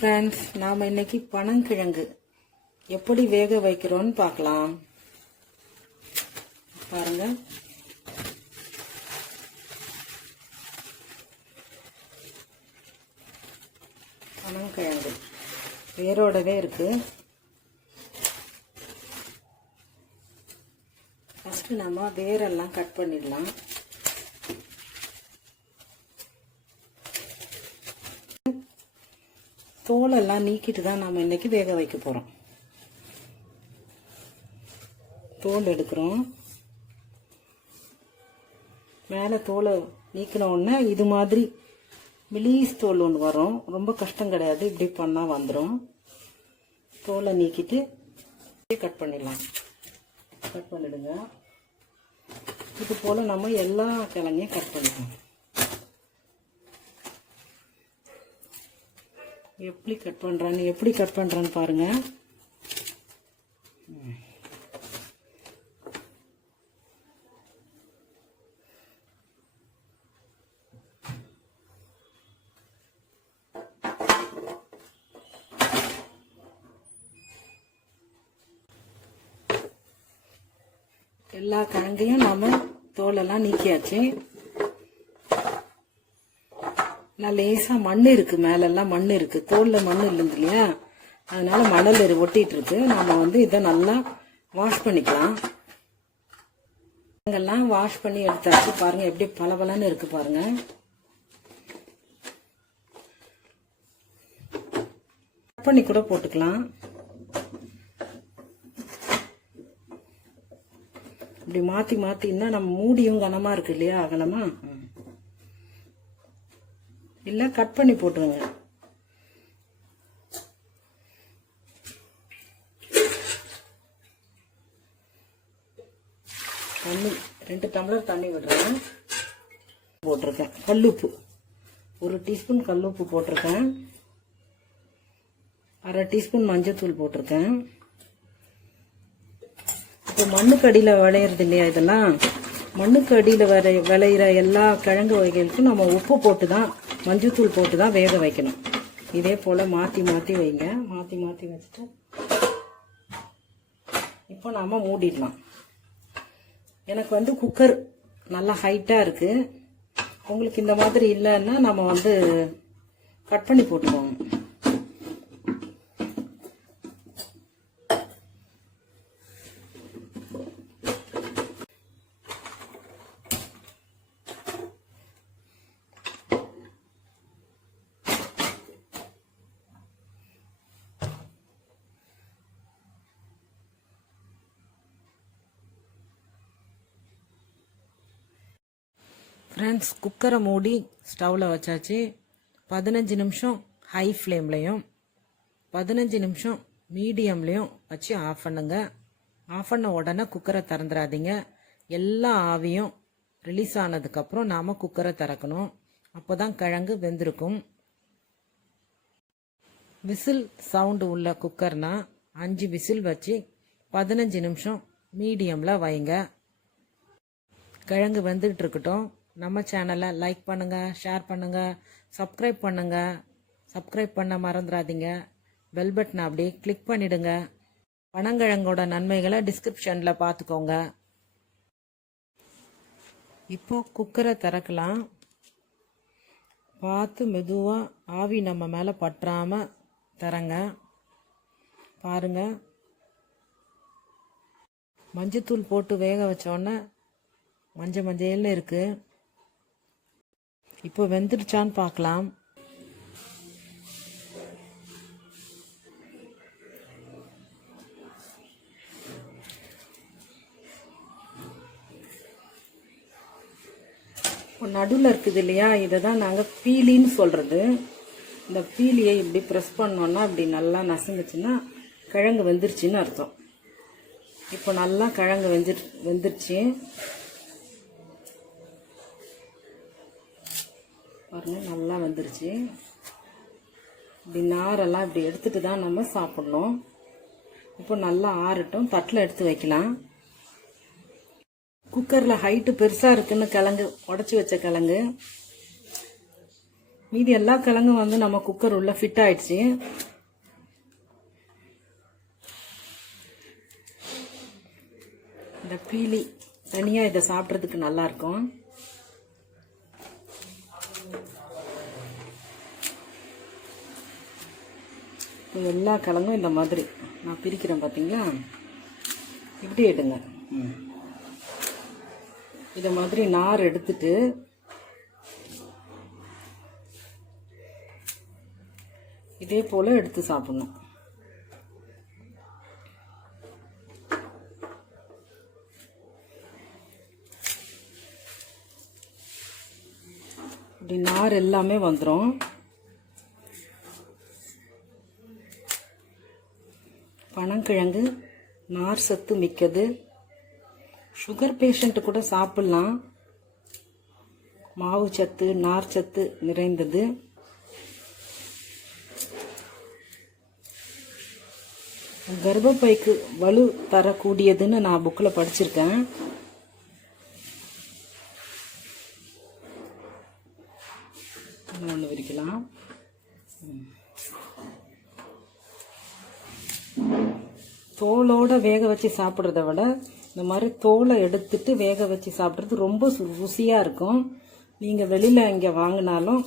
Friends நாம் இன்னைக்கு பனங்கிழங்கு. எப்படி வேக வைக்கிறோன்னு பார்க்கலாம். பாருங்க. பனங்கிழங்கு. வேரோடவே இருக்கு. ஃபஸ்ட்டு நம்ம வேரெல்லாம் கட் பண்ணிடலாம். தோலெல்லாம் நீக்கிட்டு தான் நாம் இன்றைக்கி வேக வைக்க போகிறோம் தோல் எடுக்கிறோம். மேலே தோலை நீக்கின உடனே இது மாதிரி மிலீஸ் தோல் ஒன்று வரும். ரொம்ப கஷ்டம் கிடையாது. இப்படி பண்ணால் வந்துடும் தோலை நீக்கிட்டு கட் பண்ணிடலாம். கட் பண்ணிடுங்க. இது போல் நம்ம எல்லா கிழங்கையும் கட் பண்ணிக்கலாம். எப்படி கட் பண்ணுறான்னு எப்படி கட் பண்ணுறான்னு பாருங்கள் எல்லா கிழங்கையும் நம்ம தோலெல்லாம் நீக்கியாச்சு. நான் லேசா மண் இருக்கு மேலெல்லாம் மண் இருக்கு. தோல்ல மண் இல்லைங்க இல்லையா அதனால மணல் இரு- ஒட்டிட்டு இருக்கு. நாம வந்து இதை நல்லா வாஷ் பண்ணிக்கலாம். இதெல்லாம் வாஷ் பண்ணி எடுத்தாச்சு. பாருங்க எப்படி பளபளன்னு இருக்கு பாருங்க. கட் பண்ணி கூட போட்டுக்கலாம். இப்படி மாத்தி இன்னும் நம்ம மூடியும் கனமா இருக்கு இல்லையா அகலமா? இல்லை கட் பண்ணி போட்டுருங்க. தண்ணி ரெண்டு டம்ளர் தண்ணி விடுறேன். போட்டிருக்கேன். கல்லுப்பு. ஒரு டீஸ்பூன் கல்லுப்பு போட்டிருக்கேன். அரை டீஸ்பூன் மஞ்சத்தூள் போட்டிருக்கேன். இப்போ மண்ணுக்கு அடியில் விளையிறது இல்லையா இதெல்லாம்? மண்ணுக்கு அடியில் விளை விளையிற எல்லா கிழங்கு வகைகளுக்கும் நம்ம உப்பு போட்டு தான் மஞ்சத்தூள் போட்டு தான் வேக வைக்கணும். இதே போல் மாற்றி மாற்றி வைங்க. மாற்றி மாற்றி வச்சுட்டு இப்போ நாம் மூடிடலாம். எனக்கு வந்து குக்கர் நல்லா ஹைட்டாக இருக்குது உங்களுக்கு இந்த மாதிரி இல்லைன்னா நம்ம வந்து கட் பண்ணி போட்டுக்கோங்க. ஃப்ரெண்ட்ஸ் குக்கரை மூடி ஸ்டவ்வில் வச்சாச்சு. பதினஞ்சு நிமிஷம் ஹை ஃப்ளேம்லையும் பதினஞ்சு நிமிஷம் மீடியம்லையும் வச்சு ஆஃப் பண்ணுங்க. ஆஃப் பண்ண உடனே குக்கரை திறந்துடாதீங்க. எல்லா ஆவியும் ரிலீஸ் ஆனதுக்கப்புறம் நாம் குக்கரை திறக்கணும். அப்போ தான் கிழங்கு வெந்திருக்கும். விசில் சவுண்டு உள்ள குக்கர்னா அஞ்சு விசில் வச்சு பதினஞ்சு நிமிஷம் மீடியமில் வைங்க. கிழங்கு வெந்துகிட்டு இருக்கட்டும். நம்ம சேனலை லைக் பண்ணுங்கள் ஷேர் பண்ணுங்கள் சப்ஸ்கிரைப் பண்ணுங்க. சப்ஸ்கிரைப் பண்ண மறந்துடாதீங்க பெல் பட்டனை அப்படியே கிளிக் பண்ணிவிடுங்க பனங்கிழங்கோட நன்மைகளை டிஸ்கிரிப்ஷனில் பார்த்துக்கோங்க. இப்போ குக்கரை திறக்கலாம். பார்த்து மெதுவாக ஆவி நம்ம மேலே பற்றாமல் தரங்க பாருங்க. மஞ்சத்தூள் போட்டு வேக வச்சோடனே மஞ்சள் மஞ்சள்னு இருக்குது இப்போ வெந்துருச்சான்னு பார்க்கலாம். இப்போ நடுவில் இருக்குது இல்லையா? இதை தான் நாங்கள் பீலின்னு சொல்கிறது இந்த பீலியை இப்படி ப்ரெஸ் பண்ணோன்னா இப்படி நல்லா நசுங்குச்சுன்னா கிழங்கு வெந்துருச்சுன்னு அர்த்தம். இப்போ நல்லா கிழங்கு வெந்துரு வெந்துருச்சு. பாருங்கள் நல்லா வந்துருச்சு. இப்படி நாரெல்லாம் இப்படி எடுத்துகிட்டு தான் நம்ம சாப்பிட்ணும். இப்போ நல்லா ஆறட்டும் தட்டில் எடுத்து வைக்கலாம். குக்கரில் ஹைட்டு பெருசாக இருக்குன்னு கிழங்கு உடச்சி வச்ச கிழங்கு. மீதி எல்லா கிழங்கும் வந்து நம்ம குக்கர் உள்ளே ஃபிட் ஆயிடுச்சு. இந்த பீலி தனியாக இதை சாப்பிட்றதுக்கு நல்லாயிருக்கும் எல்லா கிழங்கும் இந்த மாதிரி. நான் பிரிக்கிறேன் பார்த்தீங்களா இப்படி எடுங்க. இதை மாதிரி நார் எடுத்துட்டு இதே போல் எடுத்து சாப்பிடணும். இப்படி நார் எல்லாமே வந்துடும் பனங்கிழங்கு நார் சத்து மிக்கது. சுகர் பேஷண்ட்டு கூட சாப்பிட்லாம். மாவு சத்து நார் சத்து நிறைந்தது. கர்ப்பப்பைக்கு வலு தரக்கூடியதுன்னு நான் புக்கில் படிச்சிருக்கேன். ஒன்று விரிக்கலாம். தோலோட வேக வச்சு சாப்பிட்றத விட இந்த மாதிரி தோலை எடுத்துட்டு வேக வச்சு சாப்பிட்றது ரொம்ப சு- இருக்கும். நீங்கள் வெளியில் இங்கே வாங்கினாலும்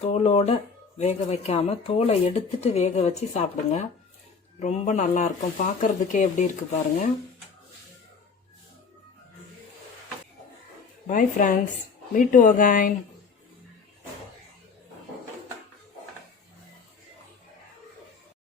தோலோட வேக வைக்காமல் தோலை எடுத்துட்டு வேக வச்சு சாப்பிடுங்க. ரொம்ப நல்லாயிருக்கும் பார்க்குறதுக்கே பார்க்கறதுக்கே எப்படி இருக்குது பாருங்கள் bye friends meet to again